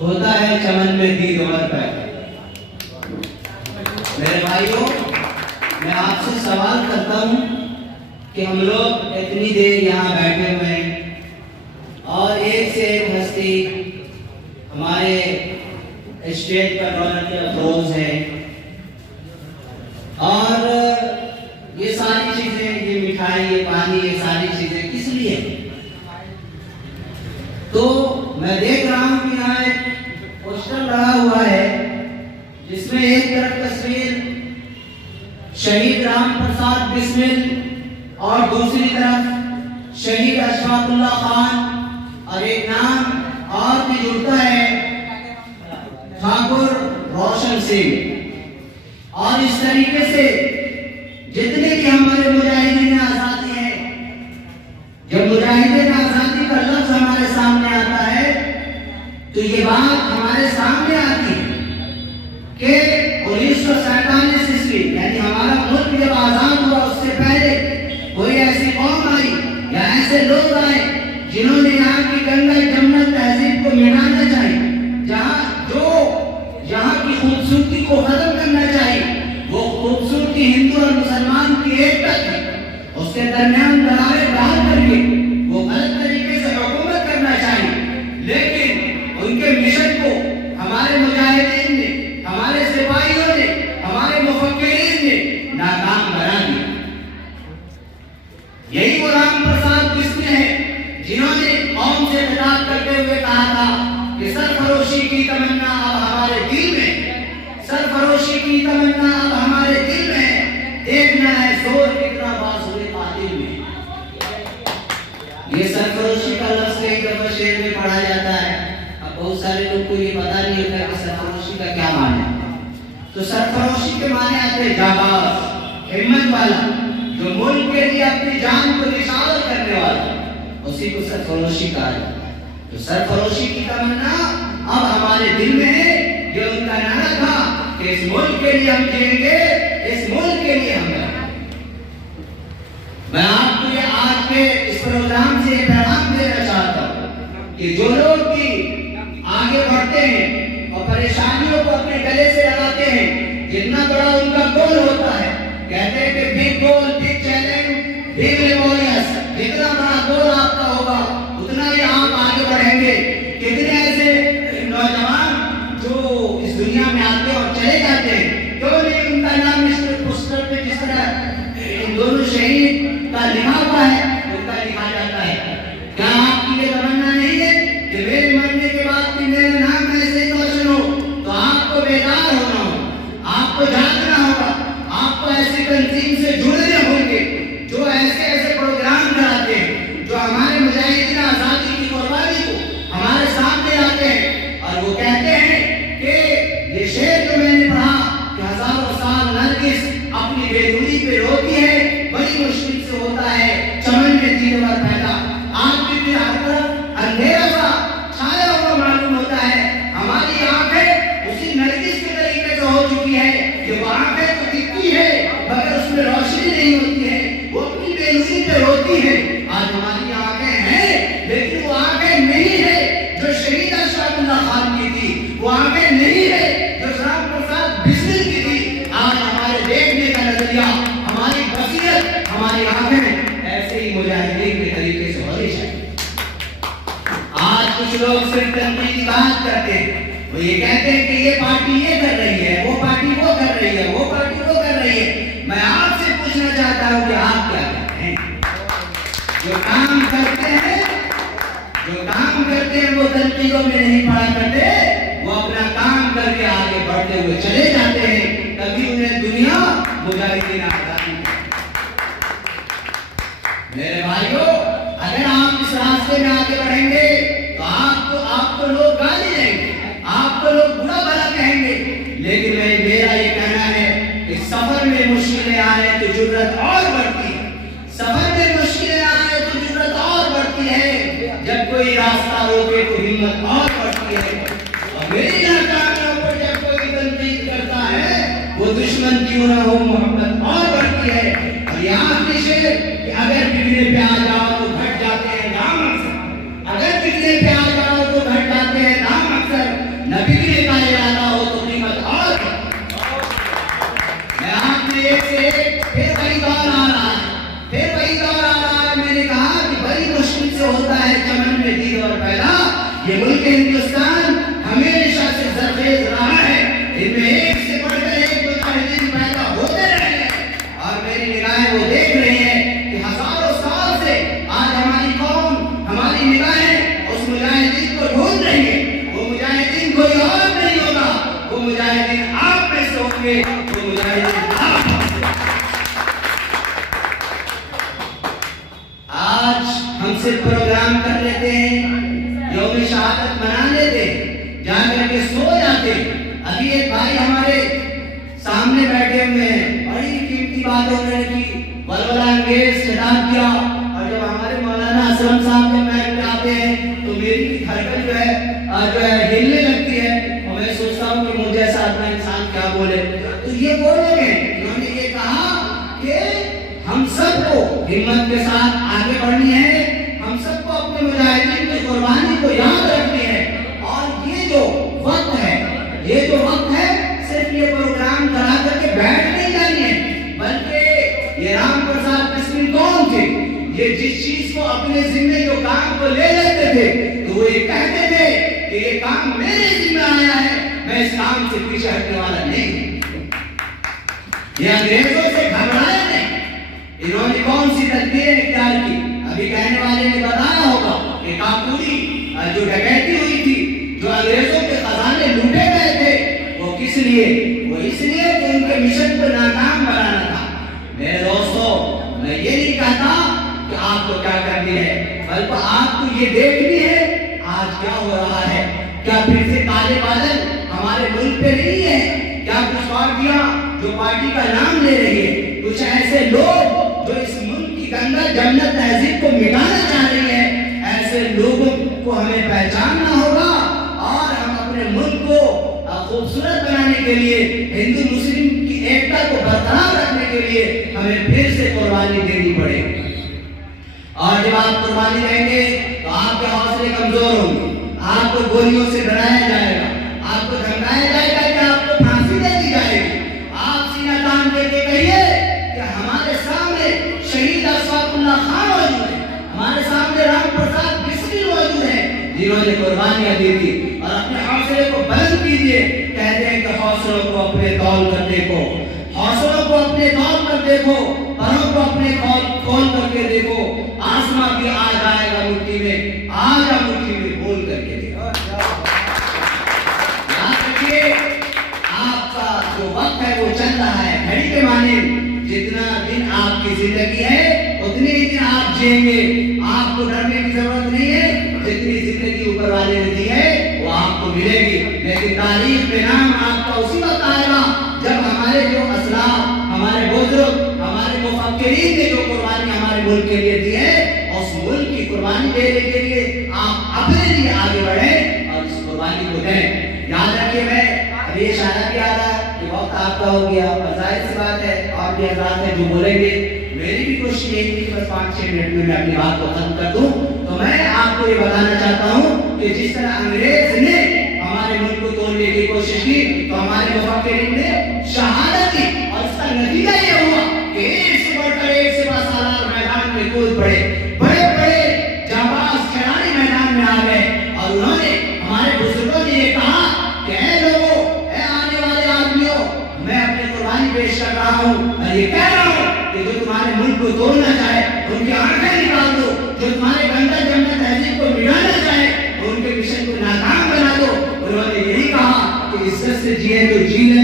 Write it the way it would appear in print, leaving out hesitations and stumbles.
होता है चमन में दीद उमर पैदा। मेरे भाइयों, मैं आपसे सवाल करता हूं कि हम लोग इतनी देर यहाँ बैठे हुए हैं और एक से एक हस्ती हमारे स्टेज पर रौनक अफरोज है, और ये सारी चीजें, ये मिठाई, ये पानी, ये सारी चीजें किस लिए? तो मैं देख रहा हूं कि यहाँ एक पोस्टर लगा हुआ है जिसमें एक तरफ तस्वीर शहीद राम प्रसाद बिस्मिल और दूसरी तरफ शहीद अशफाकुल्लाह खान, और एक नाम और भी जुड़ता है, ठाकुर रोशन सिंह। और इस तरीके से जितने भी हमारे मुजाहिदीन आजादी है, जब मुजाहिदीन आजादी का लफ्ज हमारे सामने आता है तो ये बात हमारे सामने आती है कि 1947 ईस्वी यानी हमारा मुल्क जब आजाद हुआ उससे पहले कोई ऐसी कौम आई या ऐसे लोग आए जिन्होंने यहाँ की गंगा जमुना तहजीब को मिटाना चाहिए, यहाँ की खूबसूरती को खत्म करना चाहिए। वो खूबसूरती हिंदू और मुसलमान की एकता थी, उसके दरमियान दरारें डाल करके वो गलत तरीके से हुकूमत करना चाहिए। लेकिन उनके मिशन को हमारे मुजाहिदीन ने, हमारे सिपाहियों ने, हमारे मुफक्किरीन ने नाकाम बना दिया। यही वो राम प्रसाद बिस्मिल है जिन्होंने कौम से खिताब करते हुए कहा था कि सरफरोशी की तमन्ना अब हमारे दिल में, सरफरोशी की तमन्ना अब हमारे दिल में, देखना है जोर कितना बाज़ुए कातिल में। ये सरफरोशी का लफ्ज़ एक दफा शेर में पढ़ा जाता है। अब बहुत सारे लोग को ये पता नहीं होता कि सरफरोशी का क्या माने है। तो सरफरोशी के माने आते हैं जाबाज, हिम्मत वाला, जो मुल्क के लिए अपनी जान को निछावर करने वाला, उसी को सरफरोशी कहा जाता है। तो सरफरोशी की तमन्ना अब हमारे दिल में है। ये उनका नारा था कि इस मुल्क के लिए हम जिएंगे, इस मुल्क के लिए हम मरेंगे। मैं आपको ये आज के इस प्रोग्राम से पैगाम देना चाहता हूँ कि जो लोग भी आगे बढ़ते हैं और परेशानियों को अपने गले से लगाते हैं, जितना बड़ा उनका गोल होता है, कहते हैं कि big goal, big challenge, big laborious, जितना बड़ा गोल आपका होगा उतना ही आप आगे बढ़ेंगे। कितने ऐसे नौजवान जो इस दुनिया में आते और चले जाते हैं, क्यों नहीं उनका नाम इस पुस्तक पे जिस तरह इन दोनों शहीद का लिखा हुआ है उनका लिखा जाता है? क्या आपकी ये तमन्ना नहीं है कि मेरे मरने के बाद भी मेरा नाम ऐसे ही रोशन हो? तो आपको बेदार होना हो, आपको जागना होगा, आपको ऐसी तंजीम से जुड़ने होंगे जो ऐसे ऐसे प्रोग्राम कराते हैं, जो हमारे मुजाहिदीन आजादी की कुर्बानी को हमारे सामने आते हैं और वो कहते हैं कि ये शेर जो मैंने पढ़ा कि हजारों साल नरगिस अपनी बेदूरी पे रोती है, बड़ी मुश्किल से होता है चमन में दीद उमर पैदा। आज भी हर तरफ अंधेरा सा छाया हुआ मालूम होता है। हमारी आंखें उसी नरगिस के तरीके से हो चुकी है कि वो आंखें तो दिखती है मगर उसमें रोशनी नहीं होती है, वो अपनी बेदूरी पे रोती है। आज हमारी आंखें हैं लेकिन वो आंखें नहीं है जो शहीद अशफाकुल्लाह खान की थी, वो आंखें नहीं है जो राम प्रसाद बिस्मिल की थी। आज हमारे देखने का नजरिया, हमारी बसीरत, हमारी आंखें ऐसे ही मुजाहिदीन के तरीके से होनी चाहिए। आज कुछ लोग सिर्फ तनकीदी बात करते हैं, वो ये कहते हैं कि ये पार्टी ये कर रही है, वो पार्टी वो कर रही है, वो पार्टी वो कर रही है। मैं आपसे पूछना चाहता हूँ कि आप क्या करते हैं? जो काम करते हैं, जो काम करते हैं वो तनकीदों में नहीं पड़ा करते, वो अपना काम करके आगे बढ़ते हुए चले जाते हैं। कभी उन्हें दुनिया मुजाहिदीन आजादी। मेरे भाइयों, अगर आप इस रास्ते में आगे बढ़ेंगे तो आपको लोग गाली देंगे, आपको लोग बुरा भला कहेंगे, लेकिन मेरा ये कहना है कि सफर में मुश्किलें आए तो जुर्रत और बढ़ती है, सफर में मुश्किलें आए तो जुर्रत और बढ़ती है, जब कोई रास्ता रोके तो हिम्मत और बढ़ती है। और मेरी नाकामियों पर जब कोई तनकीद करता है वो दुश्मन क्यों ना हो, मोहब्बत और बढ़ती है। और ये आखिरी शेर कि अगर बिगड़े पे आ जाओ तो घट जाते हैं दाम अक्सर, अगर बिगड़े पे आ जाओ तो घट जाते हैं दाम अक्सर। होंगे वो मुजाहिदीन। आज हम सिर्फ प्रोग्राम कर लेते हैं, यौम शहादत मना लेते, जाकर के सो जाते। अभी एक भाई हमारे सामने बैठे हुए हैं, बड़ी कीमती बात उन्होंने की, वलवला अंगेज खिताब किया, और जब हमारे मौलाना असलम साहब जब मैच में आते हैं तो मेरी भी धड़कन जो है हिलने लगती है, और मैं सोचता हूँ कि मुझे ऐसा अपना इंसान क्या बोले। तो ये वो लोग हैं, इन्होंने ये कहा कि हम सबको हिम्मत के साथ आगे बढ़नी है, हम सबको अपने मुजाहिदीन की कुर्बानी को याद रखनी है, और ये जो वक्त है सिर्फ ये प्रोग्राम करा करके बैठ नहीं जानी है, बल्कि ये राम प्रसाद बिस्मिल कौन थे, ये जिस चीज को अपने जिम्मे जो काम को ले लेते थे तो वो ये कहते थे कि ये काम मेरे जिम्मे आया है, मैं इस काम से पीछे हटने वाला नहीं। ये अंग्रेजों से घबराए नहीं। इन्होंने कौन सी तदबीर इख्तियार की? अभी कहने वाले ने बताया होगा कि काकुली जो डकैती हुई थी, जो अंग्रेजों के खजाने लूटे गए थे, वो किस लिए? वो इसलिए कि उनके मिशन को नाकाम बनाना था। मेरे दोस्तों, मैं ये नहीं कहता कि आपको क्या करनी है, बल्कि आपको ये देखनी है आज क्या हो रहा है। क्या फिर से काले बादल हमारे मुल्क पे नहीं है? क्या कुछ पार्टियां जो पार्टी का नाम ले रही है, कुछ ऐसे लोग जो इस मुल्क की गंगा जमुना तहजीब को मिटाना चाह रही है, ऐसे लोगों को हमें पहचानना होगा, और हम अपने मुल्क को खूबसूरत बनाने के लिए, हिंदू मुस्लिम की एकता को बरकरार रखने के लिए हमें फिर से कुर्बानी देनी पड़ेगी। और जब आप कुर्बानी देंगे तो आपके हौसले कमजोर होंगे, आपको गोलियों से डराया जाएगा, आपको धमकाया जाएगा कि आपको फांसी दे दी जाएगी। आप सीना तान करके कहिए कि हमारे सामने शहीद अशफाकुल्लाह खान मौजूद है, हमारे सामने राम प्रसाद बिस्मिल मौजूद है, जिन्होंने कुर्बानियां दी थी, और अपने हौसले को बुलंद कीजिए। कहते हैं कि हौसलों को अपने तौल कर देखो, हौसलों को अपने तौल कर देखो, परों को अपने खोल करके देखो, आसमां भी आ जाएगा मुट्ठी में, आजा मुट्ठी में बोल करके देखो। याद रखिए, आपका जो वक्त है वो चल रहा है घड़ी के माने। जितना दिन आपकी जिंदगी है उतने ही दिन आप जिएंगे। आपको डरने की जरूरत नहीं है, जितनी जिंदगी ऊपर वाले ने दी है वो आपको मिलेगी। लेकिन तारीख में नाम आपका उसी वक्त आएगा जब हमारे जो असलाफ, हमारे बुजुर्ग, हमारे मुफक्किरीन ने जो कुर्बानी हमारे मुल्क के लिए दी है, उस मुल्क की कुर्बानी देने के लिए आप अपने लिए आगे बढ़े और इस कुर्बानी को दें। याद रखिए, मैं अभी ये इशारा किया था कि वक्त आपका हो गया, और जाहिर सी बात है और भी हज़रात हैं जो बोलेंगे। मेरी भी कोशिश यही थी कि बस 5-6 मिनट में मैं अपनी बात को खत्म कर दूं। तो मैं आपको ये बताना चाहता हूं कि जिस तरह अंग्रेज ने हमारे मुल्क को तोड़ने की कोशिश की, तो हमारे मुफक्किरीन ने शहादत दी, और इसका नतीजा ये हुआ कि एक से बढ़कर एक से बड़ा सालार मैदान में कूद पड़े, बड़े बड़े जाबाज खिलाड़ी मैदान में आ गए, और उन्होंने, हमारे बुजुर्गों ने ये कहा कि ऐ लोगों, ऐ आने वाले आदमियों, मैं अपनी कुर्बानी पेश कर रहा हूँ, और ये कह रहा हूँ कि जो तुम्हारे मुल्क को तोड़ना चाहे उनकी आंखें निकाल दो, जो तुम्हारे गंगा जमुना तहजीब को मिटाना चाहे उनके मिशन को नाकाम बना दो। उन्होंने यही कहा कि इज्जत से जिए तो जी ले,